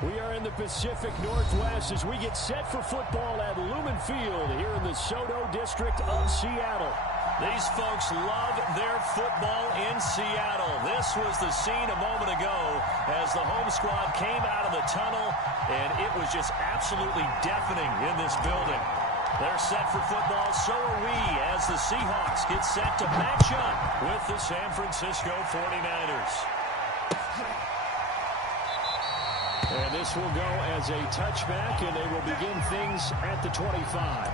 We are in the Pacific Northwest as we get set for football at Lumen Field here in the Soto district of Seattle. These folks love their football in Seattle. This was the scene a moment ago as the home squad came out of the tunnel, and it was just absolutely deafening in this building. They're set for football, so are we, as the Seahawks get set to match up with the San Francisco 49ers. And this will go as a touchback, and they will begin things at the 25.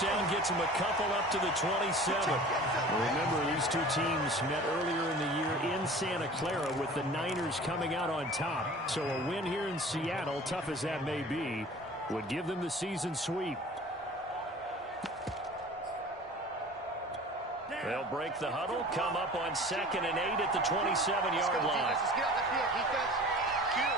Down gets him a couple up to the 27. Remember, these two teams met earlier in the year in Santa Clara with the Niners coming out on top. So a win here in Seattle, tough as that may be, would give them the season sweep. They'll break the huddle, come up on 2nd and 8 at the 27-yard line. Let's get out the field, defense. Kill.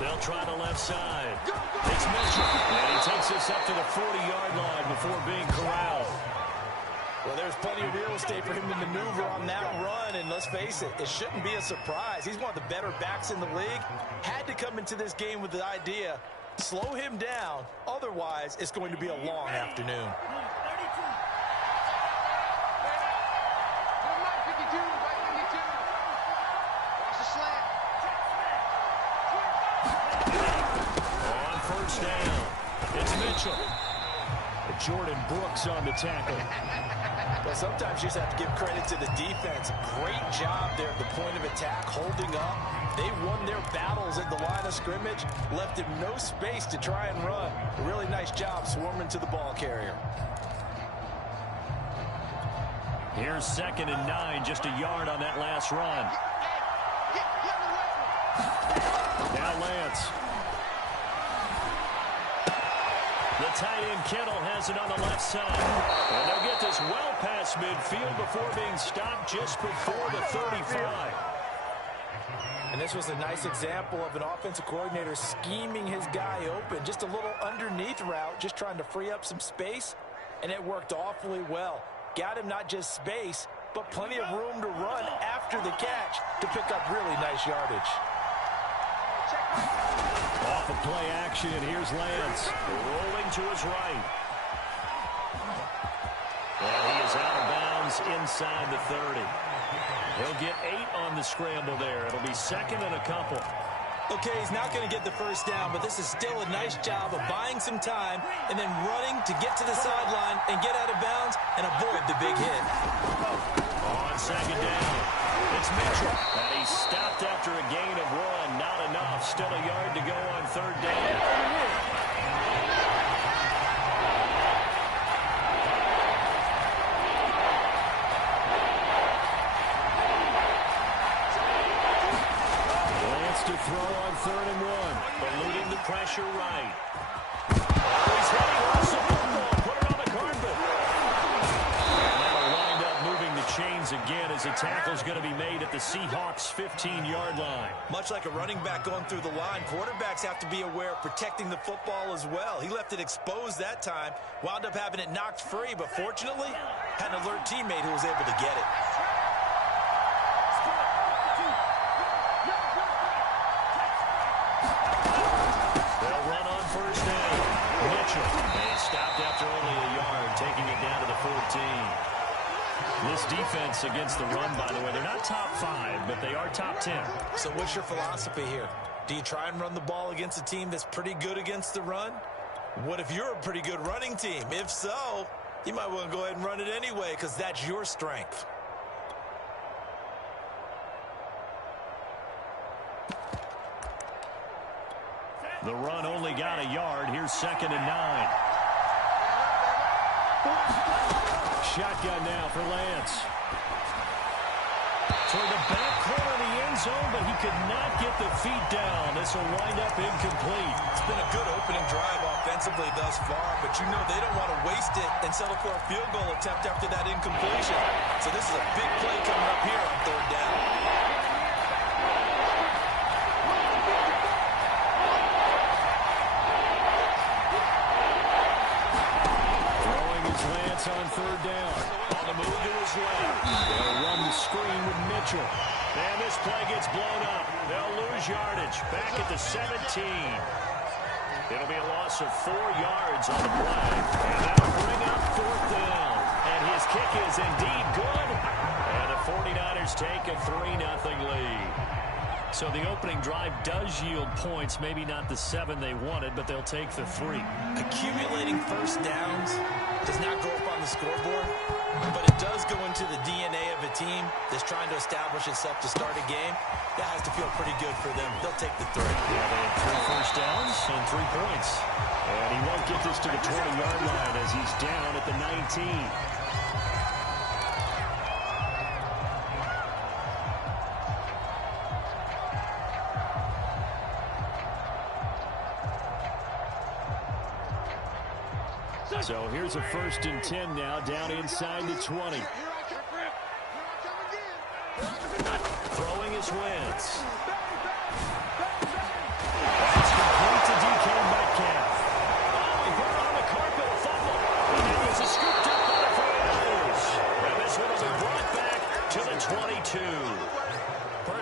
They'll try the left side. It's Mitchell, and he takes us up to the 40-yard line before being corralled. Well, there's plenty of real estate for him to maneuver on that run, and let's face it, it shouldn't be a surprise. He's one of the better backs in the league. Had to come into this game with the idea, slow him down, otherwise it's going to be a long afternoon. On first down, it's Mitchell. Jordan Brooks on the tackle. Well, sometimes you just have to give credit to the defense. Great job there at the point of attack, holding up. They won their battles at the line of scrimmage, left him no space to try and run. A really nice job swarming to the ball carrier. Here's 2nd and 9, just a yard on that last run. Now Lance. The tight end Kittle has it on the left side. And they'll get this well past midfield before being stopped just before the 35. And this was a nice example of an offensive coordinator scheming his guy open. Just a little underneath route, just trying to free up some space. And it worked awfully well. Got him not just space, but plenty of room to run after the catch to pick up really nice yardage. Off of play action, here's Lance. Rolling to his right. And he is out of bounds inside the 30. He'll get 8 on the scramble there. It'll be 2nd and a couple. Okay, he's not going to get the first down, but this is still a nice job of buying some time and then running to get to the sideline and get out of bounds and avoid the big hit. On 2nd down, it's Mitchell. And he's stopped after a gain of 1. Not enough. Still a yard to go on 3rd down. To throw on 3rd and 1. Eluding the pressure right. Oh, he's ready. Lost the football. Put it on the carpet. And that'll wind up moving the chains again as the tackle's going to be made at the Seahawks' 15-yard line. Much like a running back going through the line, quarterbacks have to be aware of protecting the football as well. He left it exposed that time, wound up having it knocked free, but fortunately, had an alert teammate who was able to get it. They stopped after only a yard, taking it down to the 14. This defense against the run, by the way, they're not top 5, but they are top 10. So what's your philosophy here? Do you try and run the ball against a team that's pretty good against the run? What if you're a pretty good running team? If so, you might want to go ahead and run it anyway because that's your strength. The run only got a yard. Here's 2nd and 9. Shotgun now for Lance. Toward the back corner of the end zone, but he could not get the feet down. This will wind up incomplete. It's been a good opening drive offensively thus far, but you know they don't want to waste it and settle for a field goal attempt after that incompletion. So this is a big play coming up here on 3rd down. On 3rd down. On the move to his left. They'll run the screen with Mitchell. And this play gets blown up. They'll lose yardage. Back at the 17. It'll be a loss of 4 yards on the play. And that'll bring up 4th down. And his kick is indeed good. And the 49ers take a 3-0 lead. So the opening drive does yield points. Maybe not the 7 they wanted, but they'll take the 3. Accumulating first downs does not go up on the scoreboard, but it does go into the DNA of a team that's trying to establish itself to start a game. That has to feel pretty good for them. They'll take the 3. Yeah, they had 3 first downs and 3 points. And he won't get this to the 20-yard line as he's down at the 19. So here's a 1st and 10 now, down inside the 20. Throwing his Wentz. That's complete to DK Metcalf. Oh, he put it on the carpet, a fumble. And it was a scooped up by the 49ers. And this one will be brought back to the 22.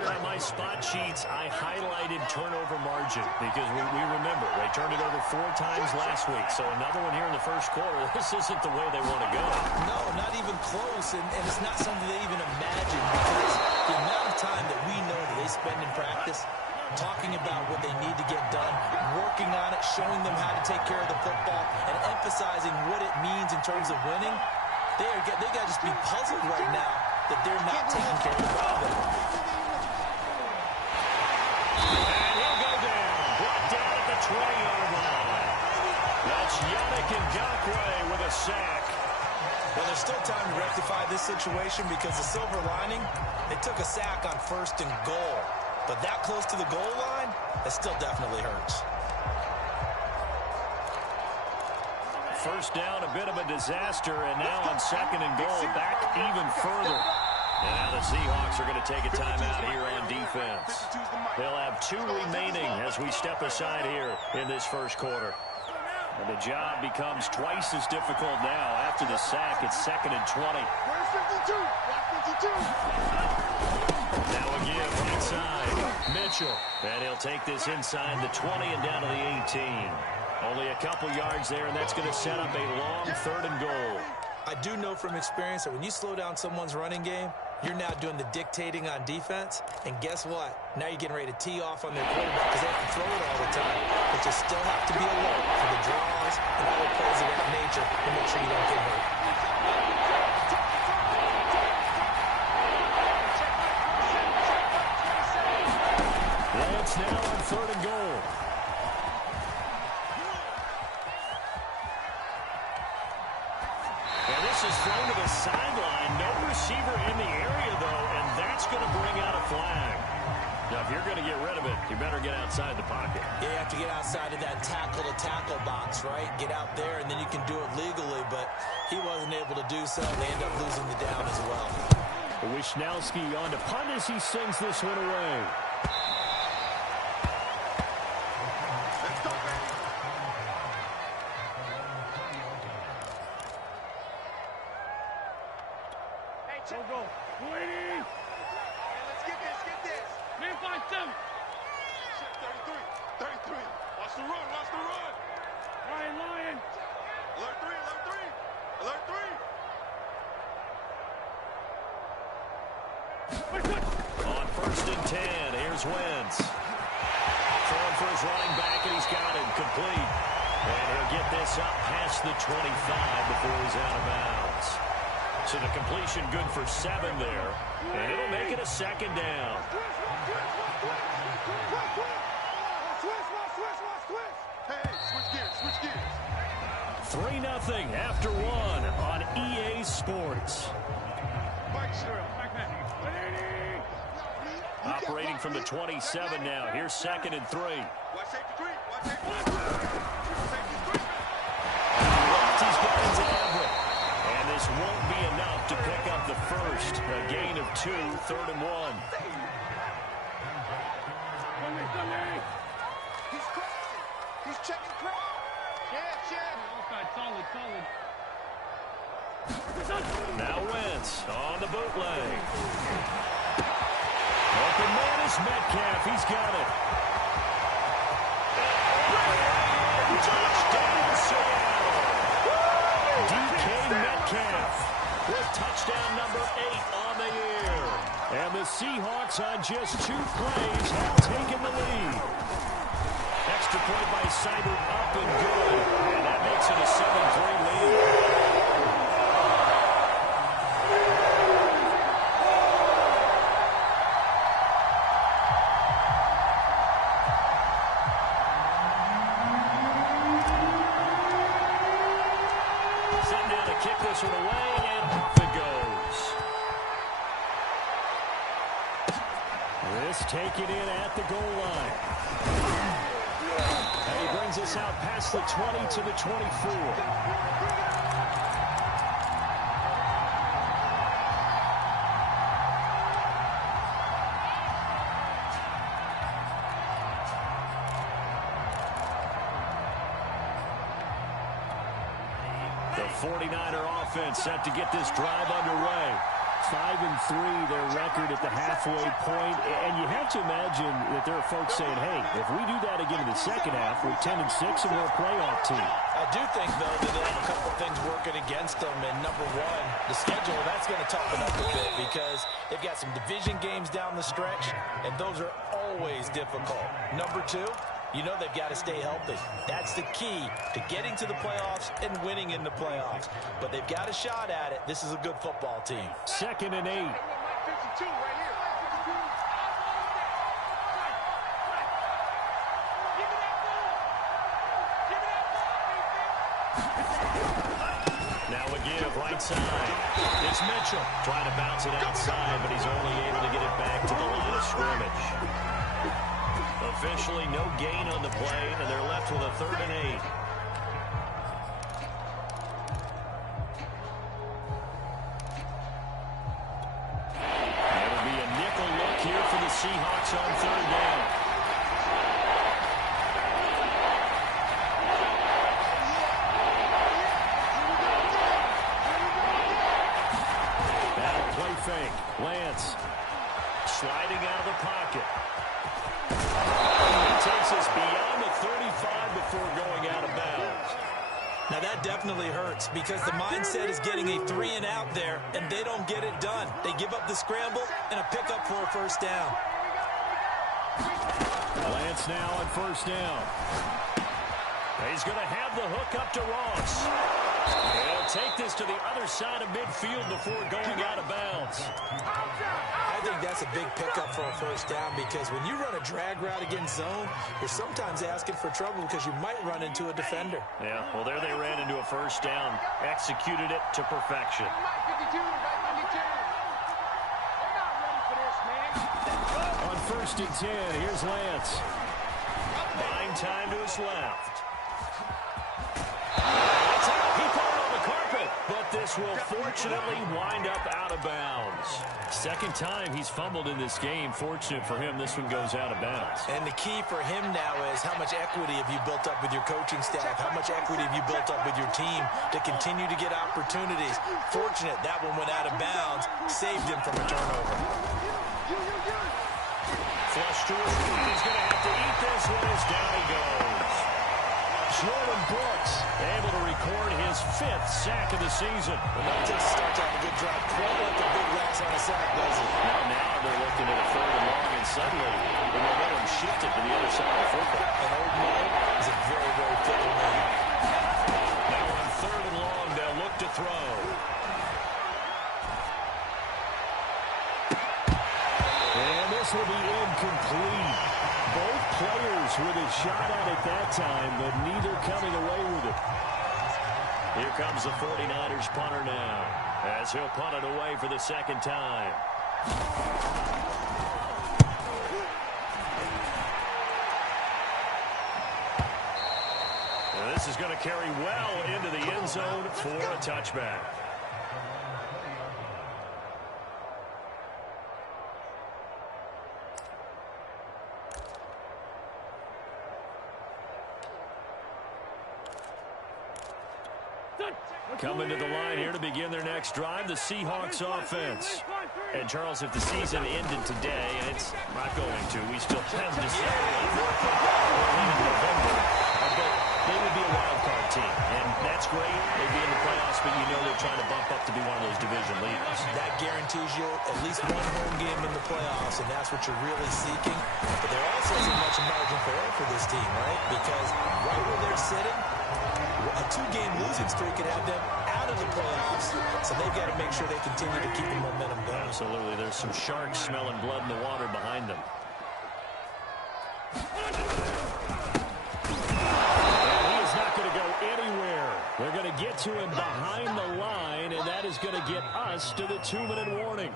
On my spot sheets, I highlighted turnover margin because we remember they turned it over 4 times last week. So another one here in the first quarter. This isn't the way they want to go. No, not even close. And it's not something they even imagine because the amount of time that we know that they spend in practice talking about what they need to get done, working on it, showing them how to take care of the football, and emphasizing what it means in terms of winning. They got to just be puzzled right now that they're not taking care of the problem. And he'll go down. Brought down at the 20-yard line. That's Yannick Ngakoue with a sack. Well, there's still time to rectify this situation because the silver lining, they took a sack on 1st and goal. But that close to the goal line, it still definitely hurts. First down, a bit of a disaster, and now on 2nd and goal, back even further. And now the Seahawks are going to take a timeout here on defense. They'll have 2 remaining as we step aside here in this first quarter. And the job becomes twice as difficult now after the sack. It's 2nd and 20. Now again, right side, Mitchell. And he'll take this inside the 20 and down to the 18. Only a couple yards there, and that's going to set up a long 3rd and goal. I do know from experience that when you slow down someone's running game, you're now doing the dictating on defense. And guess what? Now you're getting ready to tee off on their quarterback because they have to throw it all the time. But you still have to be alert for the draws and other plays of that nature to make sure you don't get hurt. Lance now on 3rd and goal. Is thrown to the sideline. No receiver in the area, though, and that's going to bring out a flag. Now, if you're going to get rid of it, you better get outside the pocket. Yeah, you have to get outside of that tackle-to-tackle box, right? Get out there, and then you can do it legally, but he wasn't able to do so, and they end up losing the down as well. Wisnowski on to punt as he sends this one away. Go. 20. Hey, let's get this. Man, 5-7. 33. Watch the run. Lion. Alert 3. On 1st and 10, here's Wentz. Throwing for his running back, and he's got him complete. And he'll get this up past the 25 before he's out of bounds. So the completion good for 7 there, and it'll make it a 2nd down. Hey, switch gears, switch gears. 3-0 after 1 on EA Sports. Operating from the 27 now. Here's 2nd and 3. Watch safety 3. Watch safety 3. He's got his average. And this won't be enough to pick up the first. A gain of 2, 3rd and 1. He's crossing. He's checking cross. Check. Solid. Now Wentz on the bootleg. Open man is Metcalf. He's got it. Touchdown, Seattle. DK Metcalf with touchdown number 8 on the year. And the Seahawks on just 2 plays have taken the lead. Extra point by Seibert up and good. And that makes it a 7-3 lead. Sitting down to kick this one away, and off it goes. This taken in at the goal line. And he brings us out past the 20 to the 24. The 49er offense set to get this drive underway. 5-3, their record at the halfway point. And you have to imagine that there are folks saying, hey, if we do that again in the second half, we're 10-6 and we're a playoff team. I do think, though, that they have a couple of things working against them. And number one, the schedule, that's going to toughen up a bit because they've got some division games down the stretch, and those are always difficult. Number two, you know they've got to stay healthy. That's the key to getting to the playoffs and winning in the playoffs. But they've got a shot at it. This is a good football team. 2nd and 8. 52 right here. Now a give, right side. It's Mitchell trying to bounce it outside, but he's only able to get it back to the line of scrimmage. Officially no gain on the play, and they're left with a 3rd and 8. It'll be a nickel look here for the Seahawks on 3rd down. Now play fake. Lance sliding out of the pocket. He takes us beyond the 35 before going out of bounds. Now that definitely hurts because the mindset is getting a 3-and-out there, and they don't get it done. They give up the scramble and a pickup for a 1st down. Lance now on 1st down. He's going to have the hook up to Ross. He'll take this to the other side of midfield before going out of bounds. I think that's a big pickup for a 1st down because when you run a drag route against zone, you're sometimes asking for trouble because you might run into a defender. Yeah, well, there they ran into a 1st down. Executed it to perfection. On 1st and 10, here's Lance. Buying time to his left. He put it on the carpet, but this will fortunately wind up out of bounds. 2nd time he's fumbled in this game. Fortunate for him, this one goes out of bounds. And the key for him now is how much equity have you built up with your coaching staff? How much equity have you built up with your team to continue to get opportunities? Fortunate that one went out of bounds, saved him from a turnover. Flush to his feet. He's going to have to eat this one as down he goes. Jordan Brooks able to record his 5th sack of the season. Well, that just starts out a good drive. Quite like a big racks on a sack, does it? Now they're looking at a 3rd and long, and suddenly the momentum shifted to the other side of the football. And Old Mo is a very, very fickle man. Now on 3rd and long, they'll look to throw. And this will be incomplete. both players with a shot at it that time, but neither coming away with it. Here comes the 49ers punter now, as he'll punt it away for the second time. And this is going to carry well into the end zone for a touchback. Coming to the line here to begin their next drive, the Seahawks offense. And, Charles, if the season ended today, and it's not going to, we still have December in November, but they would be a wild card team. And that's great. They'd be in the playoffs, but you know they're trying to bump up to be one of those division leaders. That guarantees you at least one home game in the playoffs, and that's what you're really seeking. But there also isn't much margin for error for this team, right? Because right where they're sitting, a two-game losing streak could have them out of the playoffs, so they've got to make sure they continue to keep the momentum going. Absolutely. There's some sharks smelling blood in the water behind them. And he is not going to go anywhere. They're going to get to him behind the line, and that is going to get us to the 2-minute warning.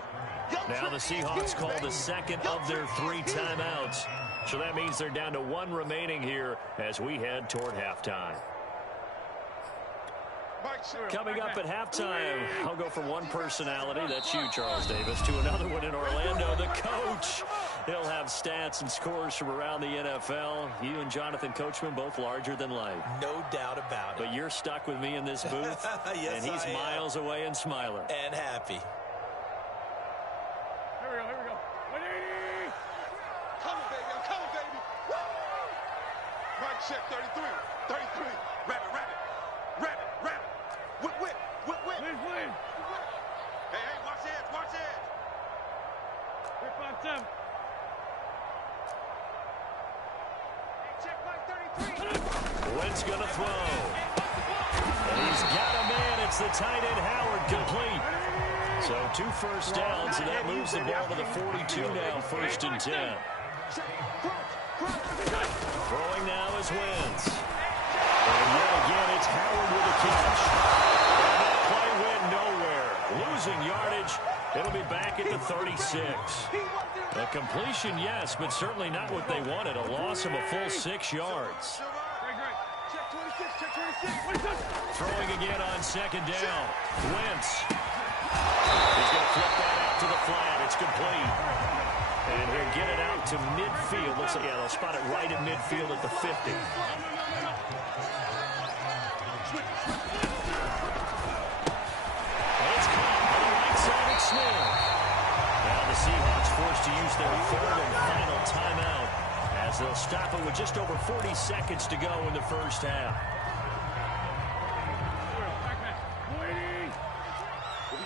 Now the Seahawks call the second of their 3 timeouts, so that means they're down to 1 remaining here as we head toward halftime. Coming up at halftime, I'll go from one personality, that's you, Charles Davis, to another one in Orlando, the coach. He'll have stats and scores from around the NFL. You and Jonathan Coachman both larger than life. No doubt about it. But you're stuck with me in this booth, yes, and he's miles away and smiling. And happy. Here we go. 180. Come on, baby. Come on, baby. Woo! Mike check 33. 33. Rabbit. Whip. Win. Hey, watch it. 357. Check Mike 33. Wentz going to throw. And he's got a man. It's the tight end, Howard, complete. So 2 first downs, and that moves the ball to the 42 now, 1st and 10. Throwing now is Wentz. And yet again, it's Howard with a catch. And that play went nowhere. Losing yardage. It'll be back at the 36. A completion, yes, but certainly not what they wanted. A loss of a full 6 yards. Throwing again on 2nd down. Wentz. He's going to flip that out to the flat. It's complete. And he'll get it out to midfield. Looks like, yeah, they'll spot it right at midfield at the 50. Smith. Now the Seahawks forced to use their 3rd and final timeout as they'll stop it with just over 40 seconds to go in the first half. What we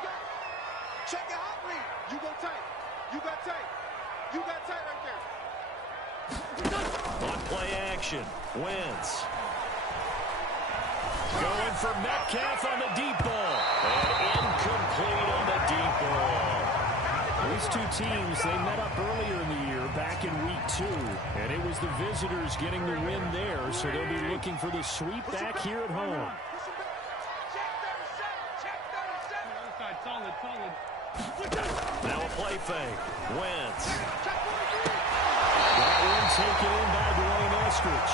got? Check your hot read. You got tight right there. On play action, Wentz. Going for Metcalf on the deep ball. And incomplete on the deep ball. These two teams, they met up earlier in the year, back in week 2. And it was the visitors getting the win there, so they'll be looking for the sweep back here at home. Now a play fake. Wentz. That one taken in by Dwayne Eskridge.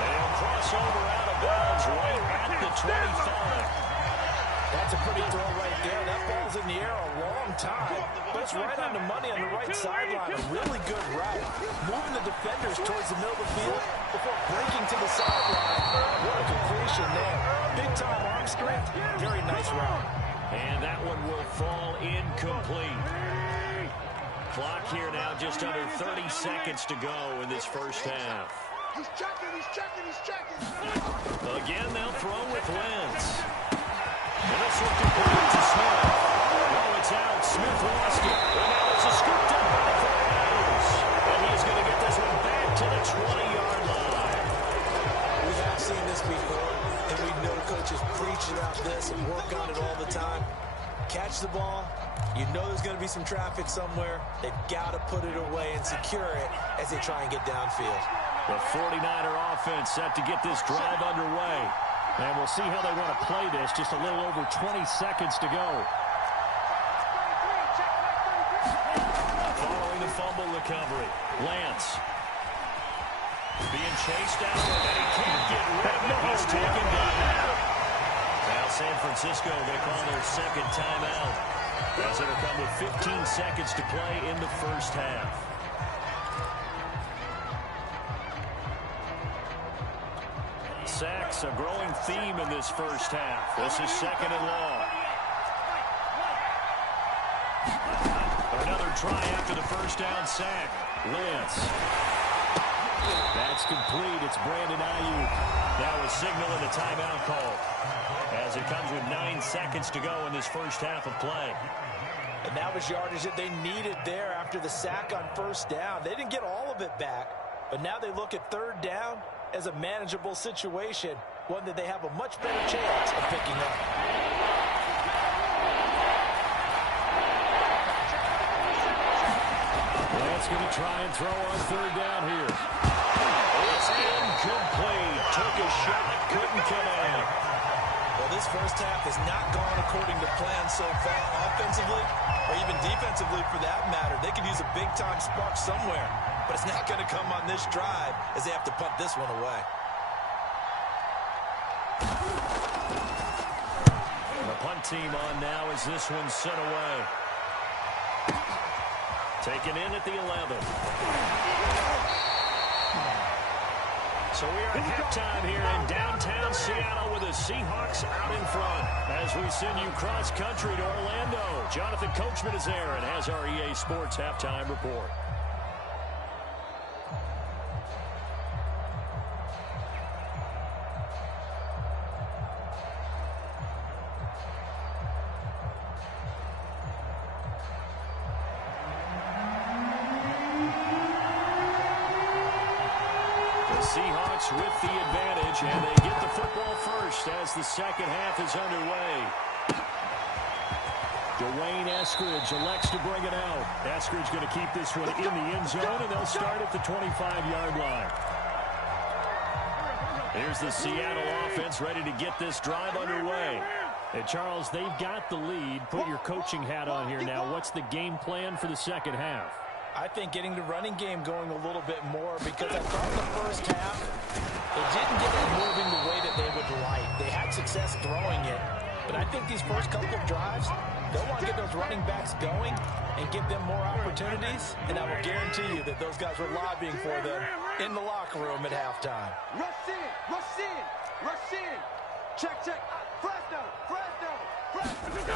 They'll cross over out of bounds right at the 25. That's a pretty throw right there. That ball's in the air a long time, but it's right on the money on the right sideline. A really good route. Moving the defenders towards the middle of the field before breaking to the sideline. What a completion there. Big-time arm strength. Very nice route. And that one will fall incomplete. Clock here now just under 30 seconds to go in this first half. He's checking. Again, they'll throw with Wentz. And this one completed to Smith. Oh, it's out. Smith lost it. And now it's a scooped up by the 49ers. And he's going to get this one back to the 20-yard line. We have seen this before, and we know coaches preach about this and work on it all the time. Catch the ball. You know there's going to be some traffic traffic somewhere, they've got to put it away and secure it as they try and get downfield. The 49er offense set to get this drive underway. And we'll see how they want to play this. Just a little over 20 seconds to go. Following the fumble recovery, Lance being chased out, and he can't get rid of it. He's taken down. Now San Francisco going to call their second timeout, as it'll come with 15 seconds to play in the first half. Sacks, a growing theme in this first half. This is second and long. Another try after the first down sack. Lance. That's complete. It's Brandon Ayuk. Now a signal and a timeout call, as it comes with 9 seconds to go in this first half of play. And that was yardage that they needed there after the sack on first down. They didn't get all of it back, but now they look at third down as a manageable situation, one that they have a much better chance of picking up. Lance going to try and throw on third down here. It's incomplete. Took a shot, couldn't connect. Well, this first half has not gone according to plan so far offensively, or even defensively for that matter. They could use a big-time spark somewhere, but it's not going to come on this drive as they have to punt this one away. The punt team on now as this one's sent away. Taken in at the 11. So we are at halftime here in downtown Seattle with the Seahawks out in front. As we send you cross-country to Orlando, Jonathan Coachman is there and has our EA Sports halftime report. Seahawks with the advantage, and they get the football first as the second half is underway. Dwayne Eskridge elects to bring it out. Eskridge going to keep this one in the end zone, and they'll start at the 25-yard line. Here's the Seattle offense ready to get this drive underway. And Charles, they've got the lead. Put your coaching hat on here now. What's the game plan for the second half? I think getting the running game going a little bit more, because I thought the first half, they didn't get it moving the way that they would like. They had success throwing it, but I think these first couple of drives, they'll want to get those running backs going and give them more opportunities, and I will guarantee you that those guys were lobbying for them in the locker room at halftime. Rush in, rush in, rush in. Check, check. Fresno, Fresno, Fresno.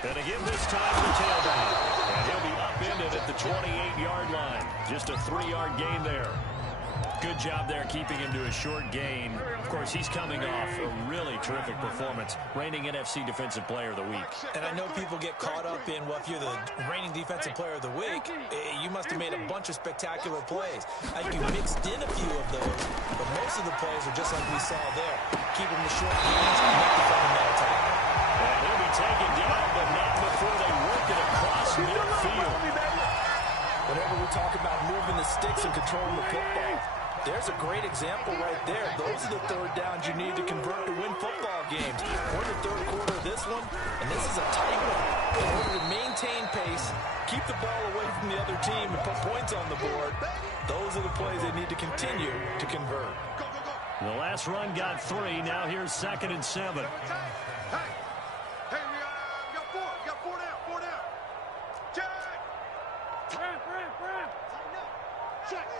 And again this time to the tailback. And he'll be upended at the 28-yard line. Just a 3-yard gain there. Good job there keeping him to a short gain. Of course, he's coming off a really terrific performance. Reigning NFC Defensive Player of the Week. And I know people get caught up in, well, if you're the reigning Defensive Player of the Week, you must have made a bunch of spectacular plays. I think you mixed in a few of those, but most of the plays are just like we saw there. Keep them the short gains and make the fundamental tackle. And he'll be taken down, but not before they work it across midfield. Whenever we talk about moving the sticks and controlling the football, there's a great example right there. Those are the third downs you need to convert to win football games. We're in the third quarter of this one, and this is a tight one. In order to maintain pace, keep the ball away from the other team, and put points on the board, those are the plays they need to continue to convert. The last run got 3. Now here's 2nd and 7. Hey, we got 4 down.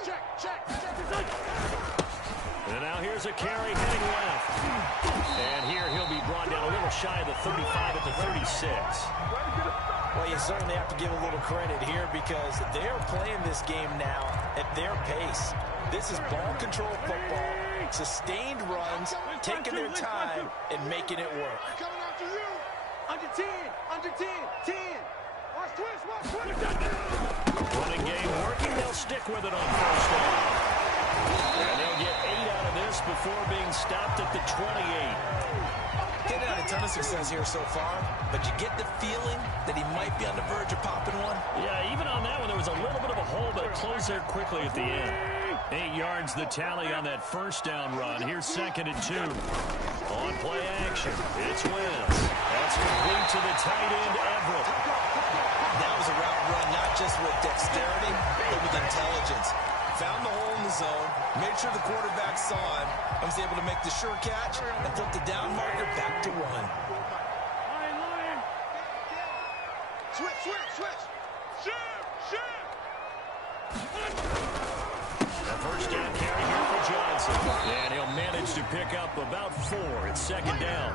Check. Check. And now here's a carry heading left. And here he'll be brought down a little shy of the 35 at the 36. Well, you certainly have to give a little credit here, because they're playing this game now at their pace. This is ball control football, sustained runs, taking their time and making it work. Coming after you. Under 10. Watch twist. Running game working. They'll stick with it on first down. And they'll get 8 out of this before being stopped at the 28. Getting out a ton of success here so far, but you get the feeling that he might be on the verge of popping one. Yeah, even on that one, there was a little bit of a hole, but it closed there quickly at the end. 8 yards the tally on that first down run. Here's 2nd and 2. On play action, it's Wentz. That's complete to the tight end, Everett. That was a route run not just with dexterity, but with intelligence. Found the hole in the zone, made sure the quarterback saw him, and was able to make the sure catch and flip the down marker back to 1. Switch. Shift. The first down carry here for Johnson. And he'll manage to pick up about 4. It's 2nd down.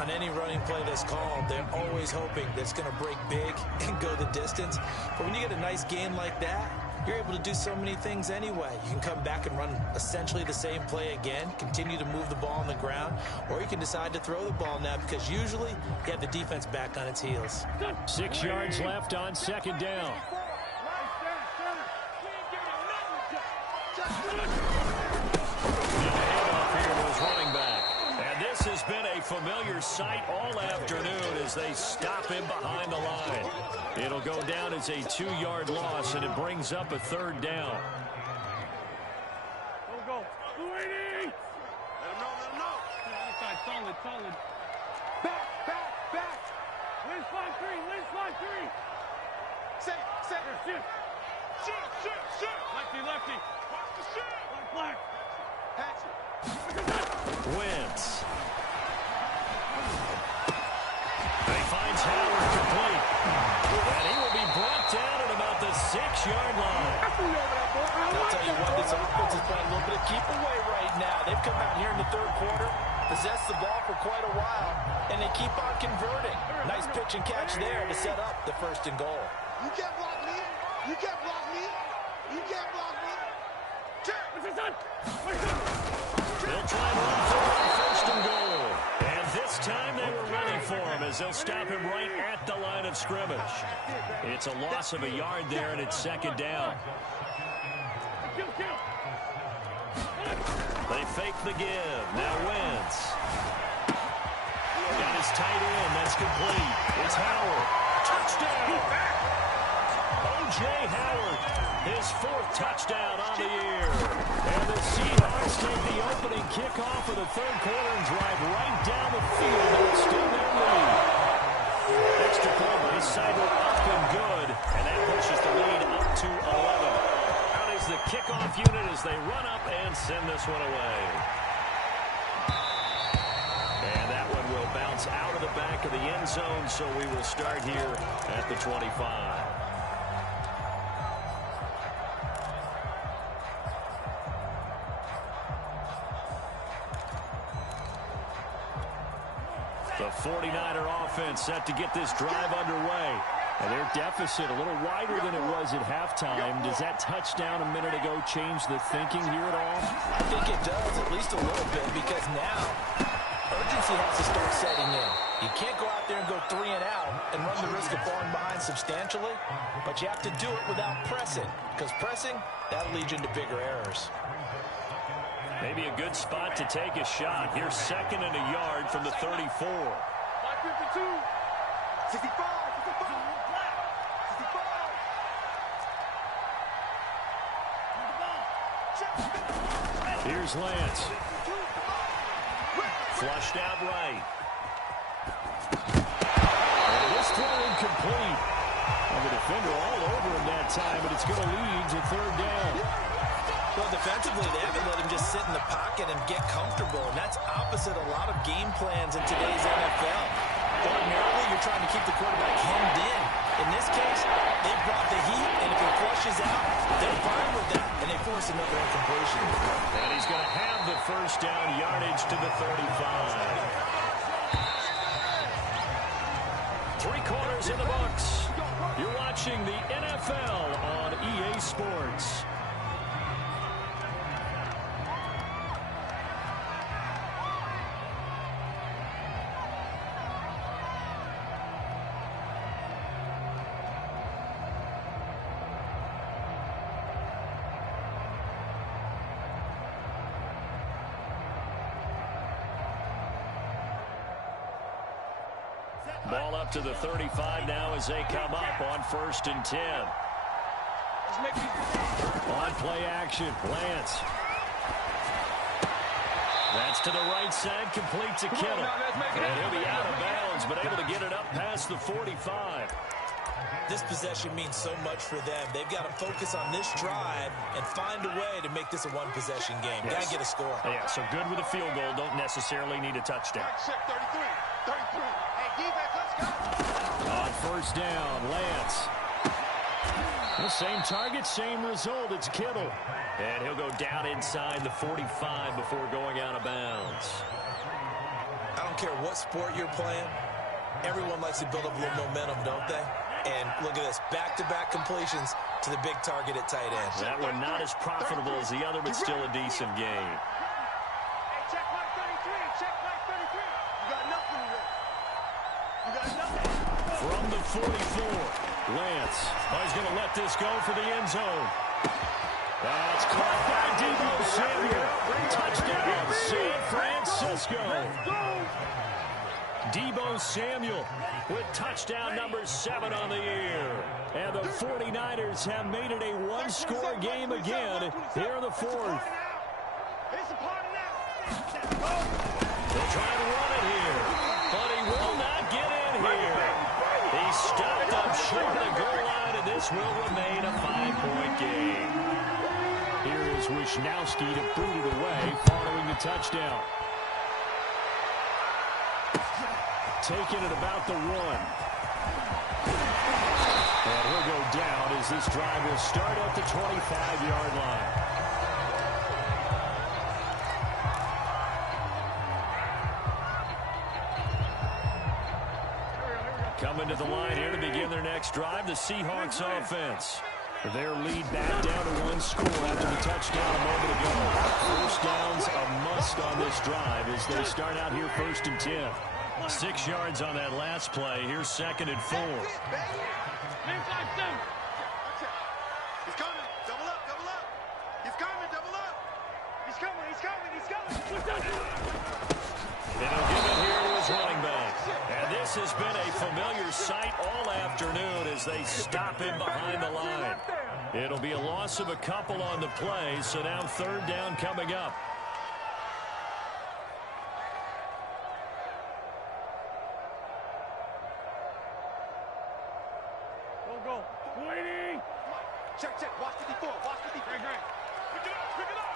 On any running play that's called, they're always hoping that it's going to break big and go the distance. But when you get a nice gain like that, you're able to do so many things anyway. You can come back and run essentially the same play again, continue to move the ball on the ground, or you can decide to throw the ball now because usually you have the defense back on its heels. 6 yards left on 2nd down. Has been a familiar sight all afternoon as they stop him behind the line. It'll go down as a 2-yard loss, and it brings up a 3rd down. Go. 280. Let him know. Solid. Back. Win 5-3. Set. Shift. Lefty. Watch the shift. Black. Patch it. Wentz. He finds Howard complete. And he will be brought down at about the 6-yard line. I'll tell you what, this offense is playing a little bit of keep away right now. They've come out here in the 3rd quarter, possessed the ball for quite a while, and they keep on converting. Nice pitch and catch there to set up the 1st and goal. You can't block me. They'll try and run for it, 1st and goal. And this time they were ready for him as they'll stop him right at the line of scrimmage. It's a loss of a yard there, and it's 2nd down. They fake the give. Now Wentz. Got his tight end. That's complete. It's Howard. Touchdown. O.J. Howard. His 4th touchdown on the year. And the Seahawks take the opening kickoff of the 3rd quarter and drive right down the field and extend their lead. Extra point by Seidel up and good. And that pushes the lead up to 11. Out is the kickoff unit as they run up and send this one away. And that one will bounce out of the back of the end zone, so we will start here at the 25. The 49er offense set to get this drive underway. And their deficit a little wider than it was at halftime. Does that touchdown a minute ago change the thinking here at all? I think it does, at least a little bit, because now urgency has to start setting in. You can't go out there and go 3 and out and run the risk of falling behind substantially, but you have to do it without pressing, because pressing, that'll lead you into bigger errors. Maybe a good spot to take a shot. Here's 2nd and a yard from the 34. 552. 65. Here's Lance. Flushed out right. And this throw incomplete. And the defender all over him that time, but it's going to lead to 3rd down. Well, defensively, they haven't let him just sit in the pocket and get comfortable, and that's opposite a lot of game plans in today's NFL. Ordinarily, you're trying to keep the quarterback hemmed in. In this case, they brought the heat, and if he flushes out, they're fine with that, and they force another incompletion. And he's going to have the 1st down, yardage to the 35. 3 quarters in the books. You're watching the NFL on EA Sports. Ball up to the 35 now as they come up on 1st and 10. On play action, Lance. That's to the right side, complete to Kittle. And he'll be out of bounds, but able to get it up past the 45. This possession means so much for them. They've got to focus on this drive and find a way to make this a one-possession game. Yes. Got to get a score. Yeah, so good with a field goal. Don't necessarily need a touchdown. 33. Hey, defense, let's go. On 1st down, Lance. The same target, same result. It's Kittle. And he'll go down inside the 45 before going out of bounds. I don't care what sport you're playing. Everyone likes to build up a little momentum, don't they? And look at this, back-to-back completions to the big target at tight end. That one not as profitable as the other, but still a decent game. Hey, check mark 33. Check mark 33. You got nothing to You got nothing. From the 44, Lance. Oh, he's going to let this go for the end zone. That's caught by Deebo Samuel. Touchdown, San Francisco. Deebo Samuel with touchdown number 7 on the year. And the 49ers have made it a one-score game again here in the 4th. They'll try and run it here, but he will not get in here. He stopped up short of the goal line, and this will remain a 5-point game. Here is Wisnowski to boot it away following the touchdown. Taking it about the 1. And he'll go down as this drive will start at the 25-yard line. Coming to the line here to begin their next drive, the Seahawks offense. Their lead back down to 1 score after the touchdown a moment ago. 1st downs a must on this drive as they start out here 1st and 10. 6 yards on that last play. Here's 2nd and 4. He's coming. Double up. He's coming. Double up. He's coming. And he'll give it here to his running back. And this has been a familiar sight all afternoon as they stop him behind the line. It'll be a loss of a couple on the play, so now 3rd down coming up. Go. Waiting. Check. Watch 54. Pick it up.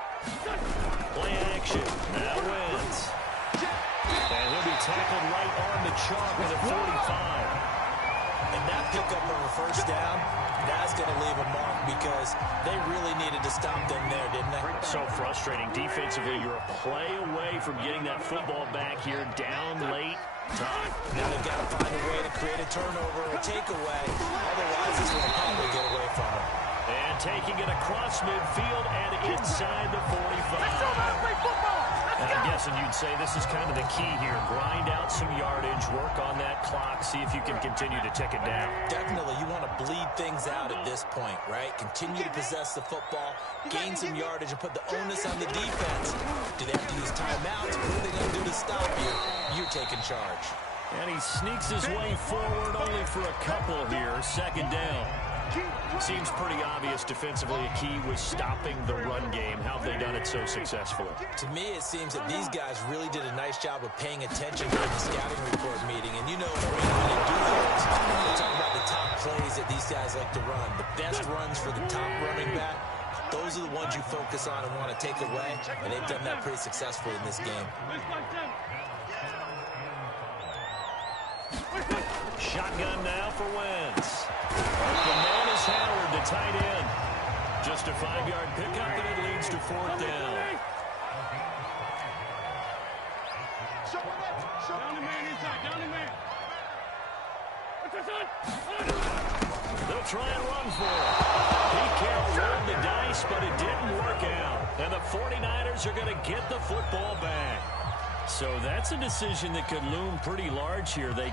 Play action. Now wins. And he'll be tackled right on the chalk at the 45. And that pickup on the 1st down, that's going to leave a mark because they really needed to stop them there, didn't they? So frustrating. Defensively, you're a play away from getting that football back here down late. Tough. Now they've got to find a way to create a turnover or a takeaway. Otherwise, this will probably get away from them. And taking it across midfield and inside the 45. And I'm guessing you'd say this is kind of the key here. Grind out some yardage, work on that clock, see if you can continue to tick it down. Definitely, you want to bleed things out at this point, right? Continue to possess the football, gain some yardage, and put the onus on the defense. Do they have to use timeouts? What are they going to do to stop you? You're taking charge. And he sneaks his way forward only for a couple here. 2nd down. Seems pretty obvious defensively a key was stopping the run game. How have they done it so successfully? To me, it seems that these guys really did a nice job of paying attention during the scouting report meeting. And you know, when they do things, they talk about the top plays that these guys like to run. The best runs for the top running back, those are the ones you focus on and want to take away. And they've done that pretty successfully in this game. Shotgun now for Wentz. The man is Howard, the tight end. Just a 5-yard pickup, and it leads to 4th down. Down the man inside. Down the man. They'll try and run for it. Pete Carroll rolled the dice, but it didn't work out. And the 49ers are going to get the football back. So that's a decision that could loom pretty large here. They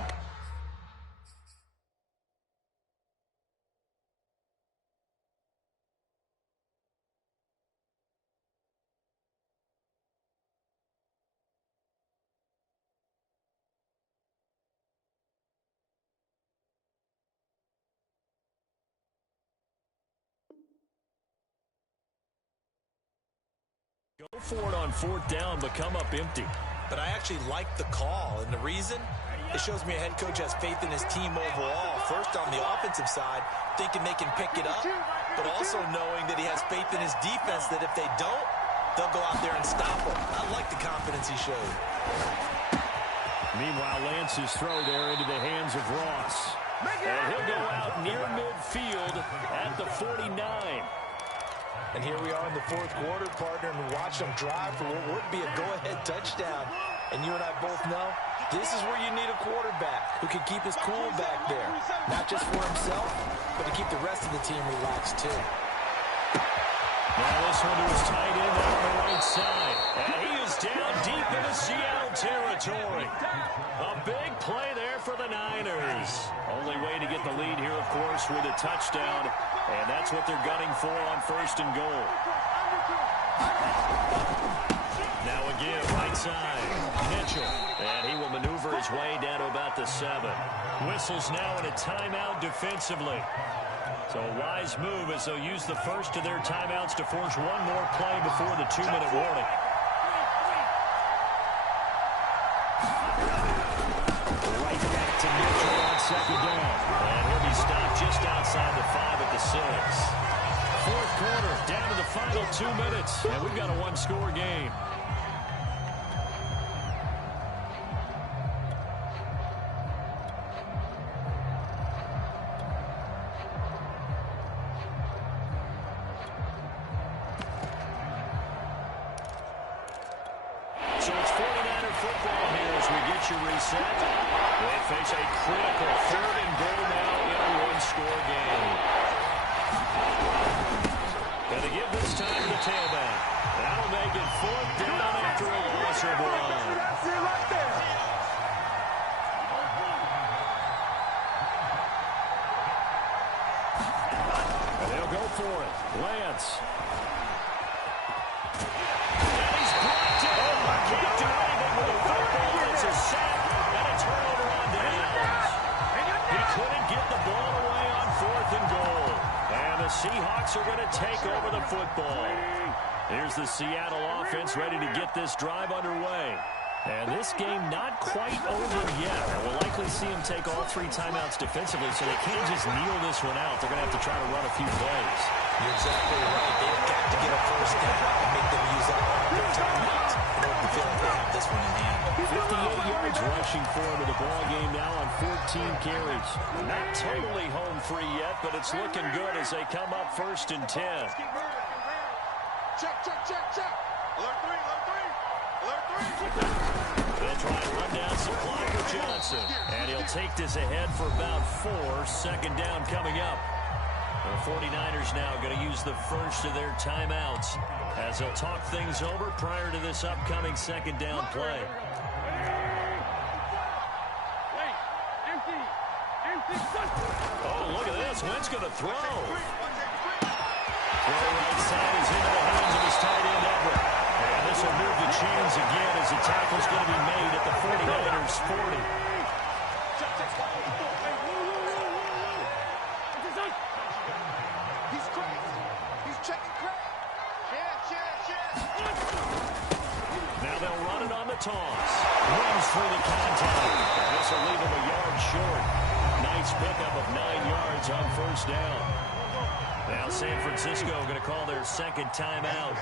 Go for it on 4th down, but come up empty. But I actually like the call, and the reason? It shows me a head coach has faith in his team overall. First, on the offensive side, thinking they can pick it up, but also knowing that he has faith in his defense that if they don't, they'll go out there and stop them. I like the confidence he showed. Meanwhile, Lance's throw there into the hands of Ross. And he'll go out near midfield at the 49. And here we are in the 4th quarter, partner, and watch them drive for what would be a go-ahead touchdown. And you and I both know this is where you need a quarterback who can keep his cool back there. Not just for himself, but to keep the rest of the team relaxed, too. Now this one to his tight end on the right side. And he is down deep into Seattle territory. A big play there for the Niners. Only way to get the lead here, of course, with a touchdown. And that's what they're gunning for on 1st and goal. Now again, right side, Mitchell. And he will maneuver his way down to about the 7. Whistles now in a timeout defensively. So a wise move as they'll use the first of their timeouts to force one more play before the 2-minute warning. Right back to Mitchell on 2nd down. And he'll be stopped just outside the 5 at the 6. 4th quarter, down to the final 2 minutes. And we've got a one-score game. So it's 49er football here as we get you reset. They face a critical 3rd and goal now in a one-score game. Going to give this time to the tailback. That'll make it 4th down after a loss of 1. And they'll go for it. Lance. Can't do anything with the football. It's a sack and a turnover on downs. He couldn't get the ball away on 4th and goal. And the Seahawks are going to take over the football. Here's the Seattle offense ready to get this drive underway. And this game not quite over yet. We'll likely see him take all 3 timeouts defensively, so they can't just kneel this one out. They're going to have to try to run a few plays. You're exactly right. They've got to get a first down and make them use up all their timeouts in order to feel like they have this one in hand. 58 yards rushing for him in the ball game now on 14 carries. Not totally home free yet, but it's looking good as they come up 1st and 10. Check, check, check, check. Alert 3, alert 3. They'll try and run down supply for Johnson. And he'll take this ahead for about 4. 2nd down coming up. The 49ers now going to use the first of their timeouts as they'll talk things over prior to this upcoming 2nd down play. Oh, look at this. Wentz going to throw. Throw right side is into the hands of his tight end, Everett. And this will move the chains again as the tackle's going to be made at the 49ers 40. Now they'll run it on the toss. Runs through the contact. And this will leave him a yard short. Nice pickup of 9 yards on 1st down. Now San Francisco going to call their 2nd timeout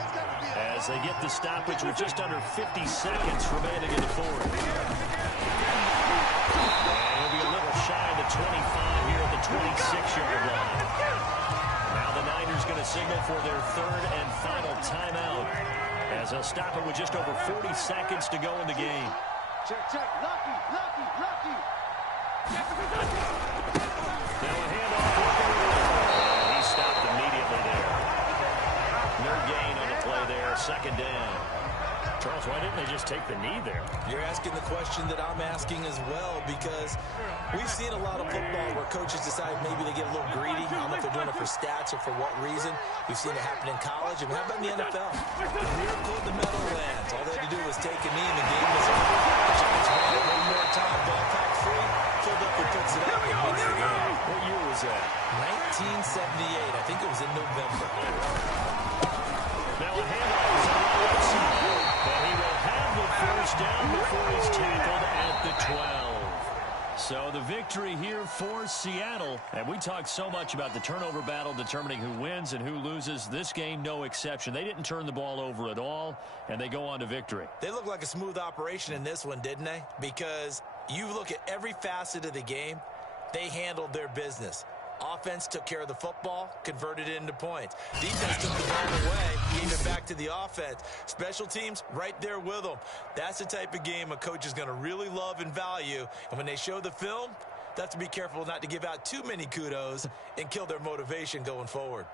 as they get the stoppage with just under 50 seconds remaining in the 4th. And it'll be a little shy of the 25 here at the 26-yard line. Now the Niners going to signal for their 3rd and final timeout as they'll stop it with just over 40 seconds to go in the game. Check, check. Lucky. Now a handoff. He stopped immediately there. No gain on the play there. 2nd down. Charles, why didn't they just take the knee there? You're asking the question that I'm asking as well, because we've seen a lot of football where coaches decide maybe they get a little greedy. I don't know if they're doing it for stats or for what reason. We've seen it happen in college. And how about in the NFL? The miracle of the Meadowlands. All they had to do was take a knee and the game was over. Giants ran it one more time. Ball pack free. Philadelphia puts it up and wins the game. What year was that? 1978. I think it was in November. Now a handoff is on But he will have the first down before he's tackled at the 12. So the victory here for Seattle. And we talked so much about the turnover battle determining who wins and who loses. This game, no exception. They didn't turn the ball over at all, and they go on to victory. They look like a smooth operation in this one, didn't they? Because you look at every facet of the game, they handled their business. Offense took care of the football, converted it into points. Defense took the ball away, gave it back to the offense. Special teams, right there with them. That's the type of game a coach is going to really love and value. And when they show the film, they have to be careful not to give out too many kudos and kill their motivation going forward.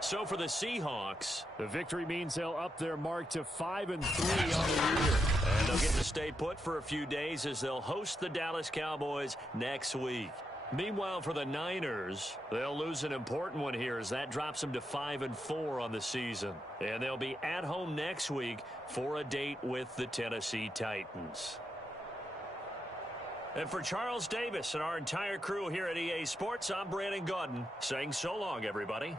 So for the Seahawks, the victory means they'll up their mark to 5-3 on the year. And they'll get to stay put for a few days as they'll host the Dallas Cowboys next week. Meanwhile, for the Niners, they'll lose an important one here as that drops them to 5-4 on the season. And they'll be at home next week for a date with the Tennessee Titans. And for Charles Davis and our entire crew here at EA Sports, I'm Brandon Gaudin saying so long, everybody.